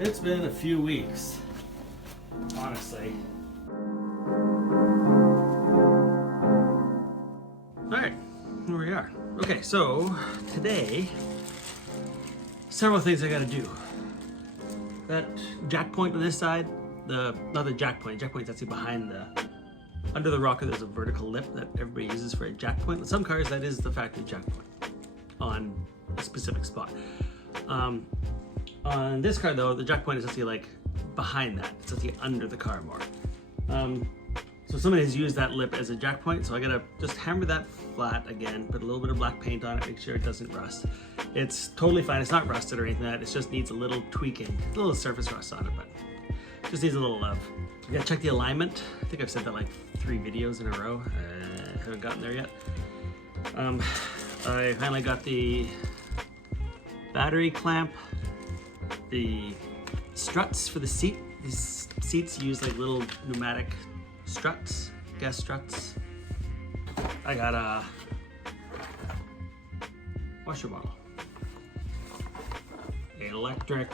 It's been a few weeks, honestly. Alright, here we are. Okay, so today, several things I gotta do. That jack point on this side, not the jack point that's actually behind under the rocker. There's a vertical lip that everybody uses for a jack point. In some cars, that is the factory jack point on a specific spot. On this car though, the jack point is actually like behind that. It's actually under the car more. So somebody has used that lip as a jack point, so I gotta just hammer that flat again, put a little bit of black paint on it, make sure it doesn't rust. It's totally fine, it's not rusted or anything like that, it just needs a little tweaking, a little surface rust on it, but just needs a little love. You gotta check the alignment. I think I've said that like 3 videos in a row. I haven't gotten there yet. I finally got the battery clamp, the struts for the seat. These seats use like little pneumatic struts, gas struts. I got a washer bottle, an electric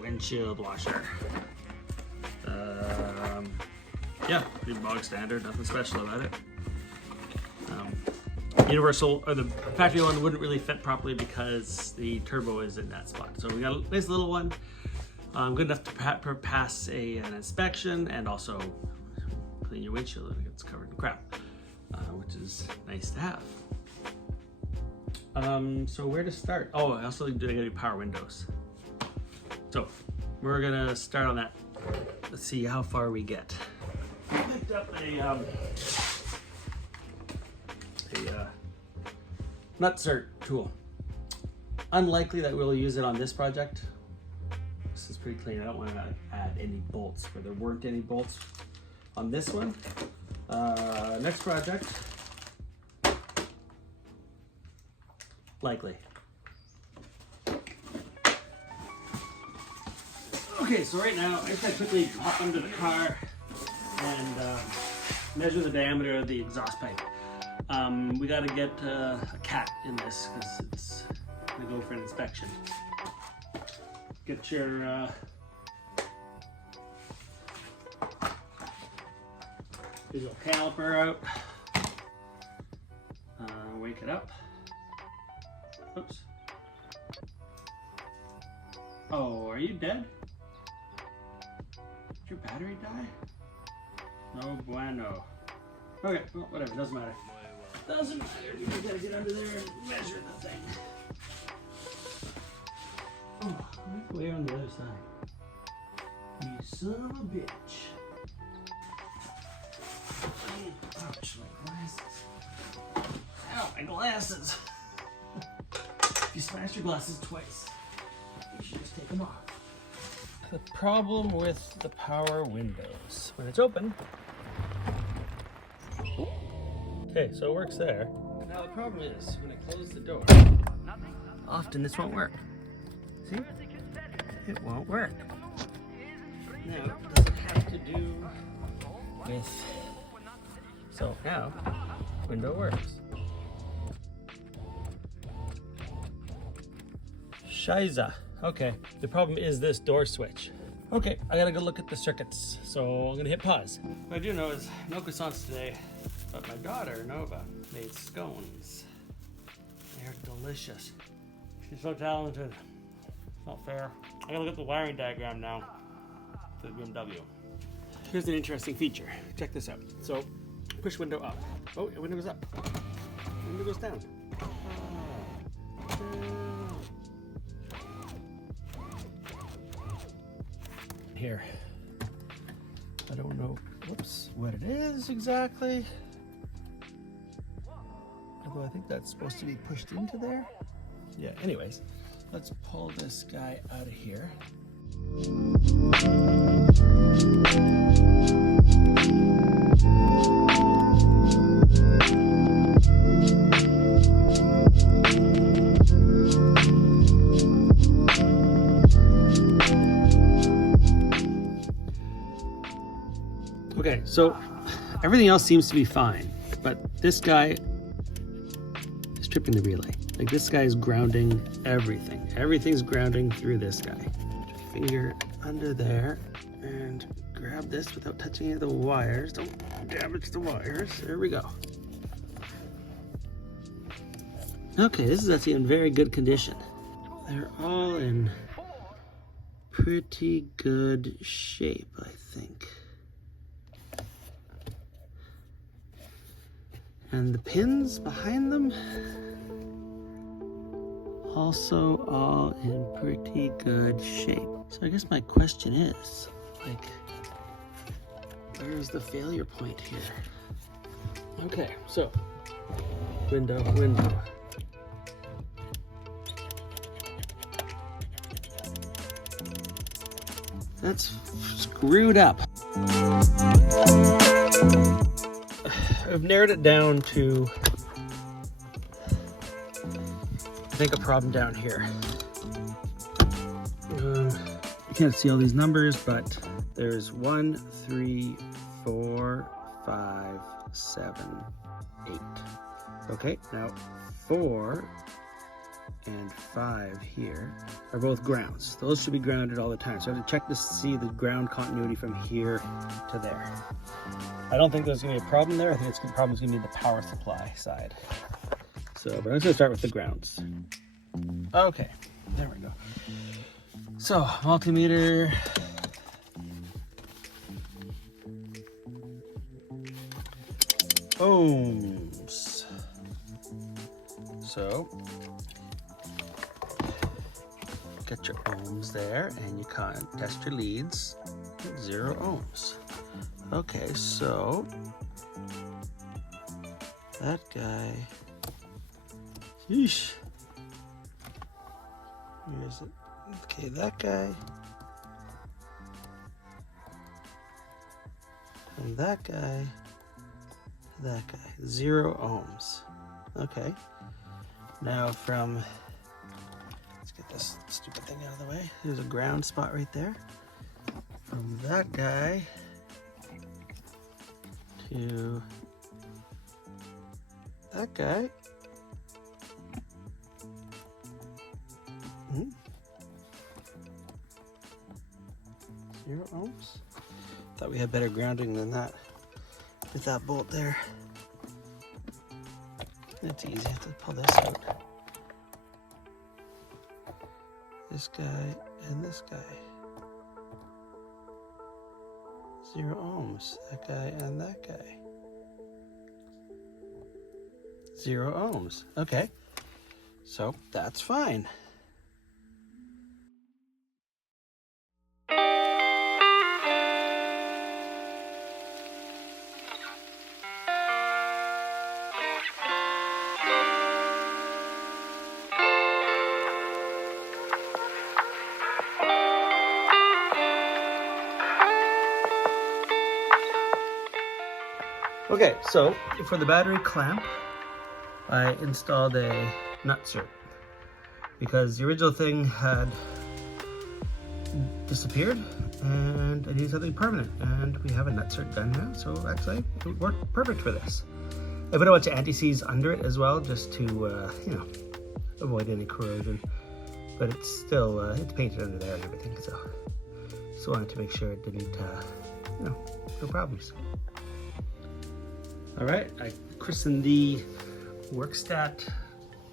windshield washer. Yeah, pretty bog standard, nothing special about it. Universal, or the factory one wouldn't really fit properly because the turbo is in that spot. So we got a nice little one, good enough to pass an inspection and also clean your windshield if it gets covered in crap, which is nice to have. So where to start? Oh, I also gotta do power windows. So we're gonna start on that. Let's see how far we get. I picked up a nutsert tool. Unlikely that we'll use it on this project. This is pretty clean. I don't want to add any bolts where there weren't any bolts on this one. Next project, likely. Okay, so right now I just gotta quickly hop under the car and measure the diameter of the exhaust pipe. We gotta get a cat in this because it's gonna go for an inspection. Get your digital caliper out. Wake it up. Oops. Oh, are you dead? Did your battery die? No bueno. Okay, well, whatever, doesn't matter. Doesn't matter, we just gotta get under there and measure the thing. Oh, way on the other side. You son of a bitch. Ouch, my glasses. Ow, my glasses. If you smash your glasses twice, you should just take them off. The problem with the power windows, when it's open. Okay, so it works there. Now the problem is, when I close the door, often this won't work. See? It won't work. Now, does it have to do with... So now, window works. Shiza. Okay, the problem is this door switch. Okay, I gotta go look at the circuits, so I'm gonna hit pause. What I do know is no croissants today, but my daughter, Nova, made scones. They're delicious. She's so talented. Not fair. I gotta look at the wiring diagram now for the BMW. Here's an interesting feature. Check this out. So, push window up. Oh, window goes up. Window goes down. Here. I don't know, whoops, what it is exactly. Although I think that's supposed to be pushed into there. Yeah, anyways, let's pull this guy out of here. Okay, so everything else seems to be fine, but this guy is tripping the relay. Like, this guy is grounding everything. Everything's grounding through this guy. finger under there and grab this without touching any of the wires. Don't damage the wires. There we go. Okay, this is actually in very good condition. They're all in pretty good shape, I think. And the pins behind them, also all in pretty good shape. So I guess my question is, like, where's the failure point here? Okay, so, window. That's screwed up. I've narrowed it down to, I think, a problem down here. You can't see all these numbers, but there's 1, 3, 4, 5, 7, 8. Okay, now 4 and 5 here are both grounds. Those should be grounded all the time. So I have to check to see the ground continuity from here to there. I don't think there's gonna be a problem there. I think the problem is gonna be the power supply side. So, but I'm just gonna start with the grounds. Okay, there we go. So, multimeter. Ohms. So, get your ohms there, and you can test your leads at 0 ohms. Okay, so that guy, yeesh. Where is it? Okay, that guy, and that guy, 0 ohms. Okay, now from, let's get this stupid thing out of the way. There's a ground spot right there. From that guy to that guy. 0 ohms. Thought we had better grounding than that with that bolt there. It's easy to pull this out. This guy and this guy. 0 ohms. That guy and that guy. 0 ohms. Okay. So that's fine. Okay, so for the battery clamp, I installed a nutsert because the original thing had disappeared and I needed something permanent, and we have a nutsert gun now, so actually it would work perfect for this. I put a bunch of anti-seize under it as well, just to you know, avoid any corrosion, but it's still it's painted under there and everything, so just wanted to make sure it didn't you know, no problems. All right, I christened the workstat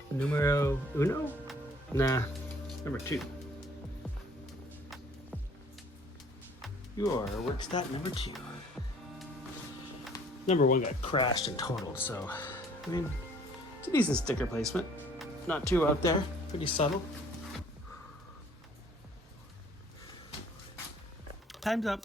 numero uno? Nah, number 2. Your workstat number 2. Number 1 got crashed and totaled, so, I mean, it's a decent sticker placement. Not too out there, pretty subtle. Time's up.